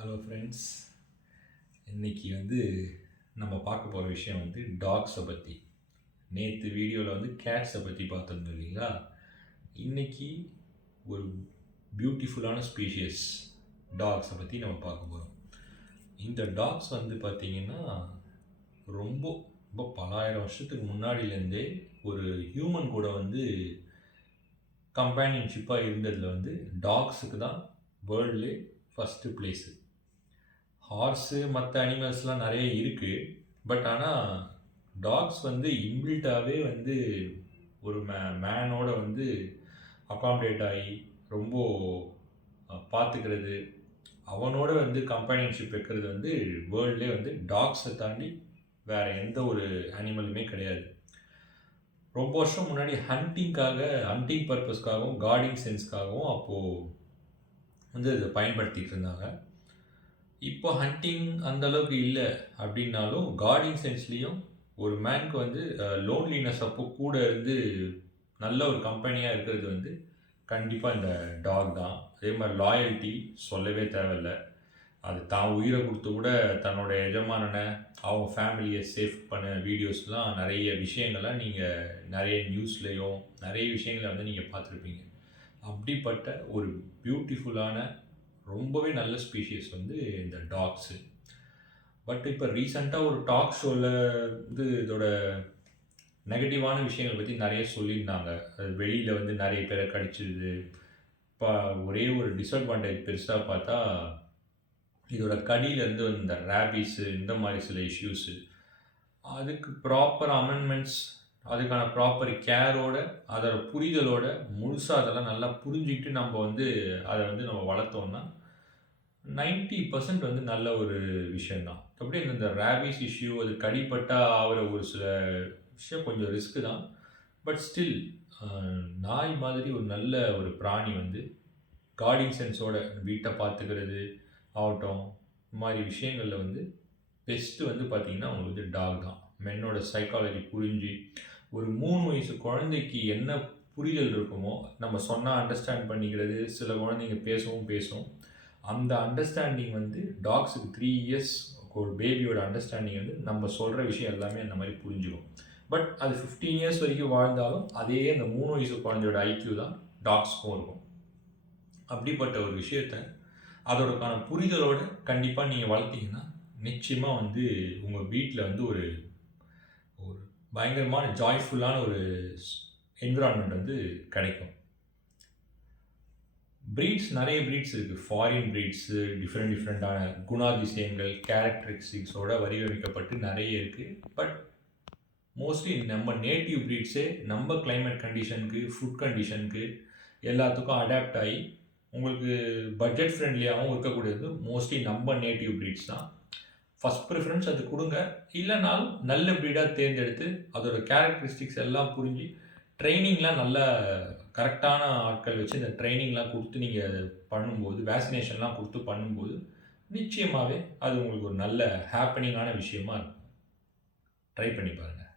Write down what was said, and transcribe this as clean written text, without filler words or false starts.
Hello friends. இன்னைக்கு நம்ம பார்க்க போகிற விஷயம் டாக்ஸை பற்றி. நேற்று வீடியோவில் கேட்ஸை பற்றி பார்த்துருந்தோம் இல்லைங்களா? இன்னைக்கு ஒரு பியூட்டிஃபுல்லான ஸ்பீஷியஸ் டாக்ஸை பற்றி நம்ம பார்க்க போகிறோம். இந்த டாக்ஸ் பார்த்தீங்கன்னா ரொம்ப ரொம்ப பலாயிரம் வருஷத்துக்கு முன்னாடியிலேருந்தே ஒரு ஹியூமன் கூட கம்பேனியன்ஷிப்பாக இருந்ததில் டாக்ஸுக்கு தான் வேர்ல்ட்லே ஃபஸ்ட்டு பிளேஸு. ஹார்ஸு மற்ற அனிமல்ஸ்லாம் நிறைய இருக்குது. பட் ஆனால் டாக்ஸ் இன்பில்ட்டாகவே ஒரு மேனோட அகாமடேட் ஆகி ரொம்ப பார்த்துக்கிறது, அவனோட கம்பேனியன்ஷிப் வைக்கிறது வேர்ல்ட்லேயே டாக்ஸை தாண்டி வேறு எந்த ஒரு அனிமலுமே கிடையாது. ரொம்ப வருஷம் முன்னாடி ஹண்டிங் பர்பஸ்க்காகவும் கார்டிங் சென்ஸ்க்காகவும் அப்போது இதை பயன்படுத்திகிட்டு இருந்தாங்க. இப்போ ஹண்டிங் அந்தளவுக்கு இல்லை அப்படின்னாலும் கார்டிங் சென்ஸ்லேயும் ஒரு மேனுக்கு லோன்லினஸ் அப்போ கூட நல்ல ஒரு கம்பெனியாக இருக்கிறது கண்டிப்பாக இந்த டாக் தான். அதே மாதிரி லாயல்ட்டி சொல்லவே தேவையில்லை. அது தான் உயிரை கொடுத்து கூட தன்னோட எஜமானனை அவங்க ஃபேமிலியை சேஃப் பண்ண வீடியோஸ்லாம் நிறைய விஷயங்கள்லாம் நீங்கள் நிறைய நியூஸ்லேயும் நிறைய விஷயங்களை நீங்கள் பார்த்துருப்பீங்க. அப்படிப்பட்ட ஒரு பியூட்டிஃபுல்லான ரொம்பவே நல்ல ஸ்பீஷியஸ் இந்த டாக்ஸு. பட் இப்போ ரீசெண்டாக ஒரு டாக் ஷோவில் இதோட நெகட்டிவான விஷயங்களை பற்றி நிறைய சொல்லியிருந்தாங்க. அது வெளியில் நிறைய பேரை கடிச்சிடுது. இப்போ ஒரே ஒரு டிஸ்அட்வான்டேஜ் பெருசாக பார்த்தா இதோட கடியிலேருந்து இந்த ரேபிஸு இந்த மாதிரி சில இஷ்யூஸு. அதுக்கு ப்ராப்பர் அமெண்ட்மெண்ட்ஸ், அதுக்கான ப்ராப்பர் கேரோட அதோட புரிதலோட முழுசாக அதெல்லாம் நல்லா புரிஞ்சுக்கிட்டு நம்ம அதை நம்ம வளர்த்தோன்னா 90% நல்ல ஒரு விஷயந்தான். எப்படி இந்த ரேபிஸ் இஷ்யூ, அது கடிப்பட்டால் ஆகிற ஒரு சில விஷயம் கொஞ்சம் ரிஸ்க்கு தான். பட் ஸ்டில் நாய் மாதிரி ஒரு நல்ல ஒரு பிராணி கார்டிங் சென்ஸோட வீட்டை பார்த்துக்கிறது ஆகட்டும், இந்த மாதிரி விஷயங்களில் பெஸ்ட்டு பார்த்தீங்கன்னா உங்களுக்கு டாக் தான். மென்னோட சைக்காலஜி புரிஞ்சு ஒரு 3 வயசு குழந்தைக்கு என்ன புரிதல் இருக்குமோ, நம்ம சொன்னால் அண்டர்ஸ்டாண்ட் பண்ணிக்கிறது. சில குழந்தைங்க பேசும். அந்த அண்டர்ஸ்டாண்டிங் டாக்ஸுக்கு 3 இயர்ஸ் ஒரு பேபியோட அண்டர்ஸ்டாண்டிங் நம்ம சொல்கிற விஷயம் எல்லாமே அந்த மாதிரி புரிஞ்சுக்கும். பட் அது 15 இயர்ஸ் வரைக்கும் வாழ்ந்தாலும் அதே அந்த 3 வயசு குழந்தையோட ஐக்யூ தான் டாக்ஸ்க்கும் இருக்கும். அப்படிப்பட்ட ஒரு விஷயத்தை அதோடக்கான புரிதலோடு கண்டிப்பாக நீங்கள் வளர்த்தீங்கன்னா நிச்சயமாக உங்கள் வீட்டில் ஒரு ஒரு பயங்கரமான ஜாய்ஃபுல்லான ஒரு என்விரான்மெண்ட் கிடைக்கும். ப்ரீட்ஸ் நிறைய ப்ரீட்ஸ் இருக்குது. ஃபாரின் ப்ரீட்ஸு டிஃப்ரெண்ட்டான குணாதிசயங்கள் கேரக்டரிஸ்டிக்ஸோடு வடிவமைக்கப்பட்டு நிறைய இருக்குது. பட் மோஸ்ட்லி நம்ம நேட்டிவ் ப்ரீட்ஸே நம்ம கிளைமேட் கண்டிஷனுக்கு, ஃபுட் கண்டிஷனுக்கு எல்லாத்துக்கும் அடாப்ட் ஆகி உங்களுக்கு பட்ஜெட் ஃப்ரெண்ட்லியாகவும் இருக்கக்கூடியது மோஸ்ட்லி நம்ம நேட்டிவ் ப்ரீட்ஸ் தான். ஃபஸ்ட் ப்ரிஃபரன்ஸ் அது கொடுங்க. இல்லைனாலும் நல்ல ப்ரீடாக தேர்ந்தெடுத்து அதோட கேரக்டரிஸ்டிக்ஸ் எல்லாம் புரிஞ்சு ட்ரைனிங்லாம் நல்லா கரெக்டான ஆட்கள் வச்சு இந்த ட்ரைனிங்லாம் கொடுத்து நீங்கள் பண்ணும்போது, வேக்சினேஷன்லாம் கொடுத்து பண்ணும்போது நிச்சயமாகவே அது உங்களுக்கு ஒரு நல்ல ஹேப்பனிங்கான விஷயமா இருக்கும். ட்ரை பண்ணி பாருங்கள்.